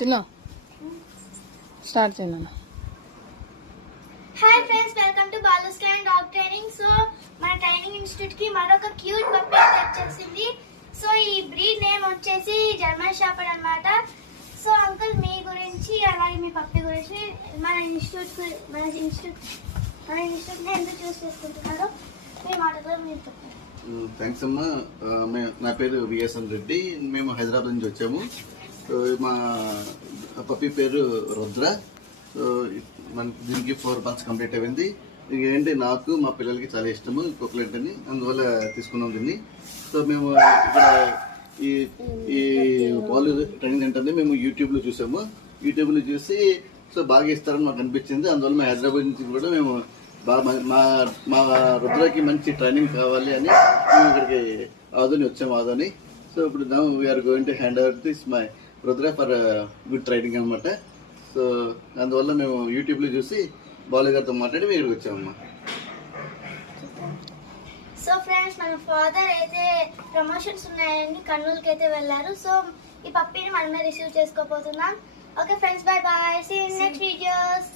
చిన్న స్టార్ట్ చేయను. Hi friends, welcome to Balu scan dog training. So మన ట్రైనింగ్ ఇన్స్టిట్యూట్ కి మరొక క్యూట్ పప్పి వచ్చేసింది. సో ఈ బ్రీడ్ నేమ్ వచ్చేసి జర్మన్ షెపర్డ్ అన్నమాట. సో అంకుల్ మీ గురించి అలాగే మీ పప్పి గురించి మన ఇన్స్టిట్యూట్ ని ఎందుకు చూస్ చేసుకుంటున్నారో మీ మాటలో మీరు చెప్పండి. థ్యాంక్స్ అమ్మా. నా పేరు విఎస్ఎన్ రెడ్డి. మేము హైదరాబాద్ నుంచి వచ్చాము. సో మా పప్పి పేరు రుద్ర. సో దీనికి 4 months కంప్లీట్ అయింది. ఏంటి నాకు మా పిల్లలకి చాలా ఇష్టము కోక్లెట్ అని, అందువల్ల తీసుకున్నాం దీన్ని. సో మేము ఇక్కడ ఈ బాల్ ట్రైనింగ్ సెంటర్ని మేము యూట్యూబ్లో చూసాము. యూట్యూబ్లో చూసి సో బాగా ఇస్తారని మాకు అనిపించింది. అందువల్ల మేము హైదరాబాద్ నుంచి కూడా మేము బాగా మా రుద్రకి మంచి ట్రైనింగ్ కావాలి అని మేము ఇక్కడికి ఆదోని వచ్చాము. ఆదోని. సో ఇప్పుడు we are going to hand over this my Rudra for good training అనమాట. సో అందువల్ల మేము యూట్యూబ్లో చూసి బాలు గారితో మాట్లాడి మేము ఇక్కడికి వచ్చామమ్మా. సో ఫ్రెండ్స్, మన ఫాదర్ అయితే ప్రమోషన్స్ ఉన్నాయని కర్నూలుకి అయితే వెళ్ళారు. సో ఈ పప్పిని మనమే రిసీవ్ చేసుకోబోతున్నాం. Okay friends, bye bye, see in next videos.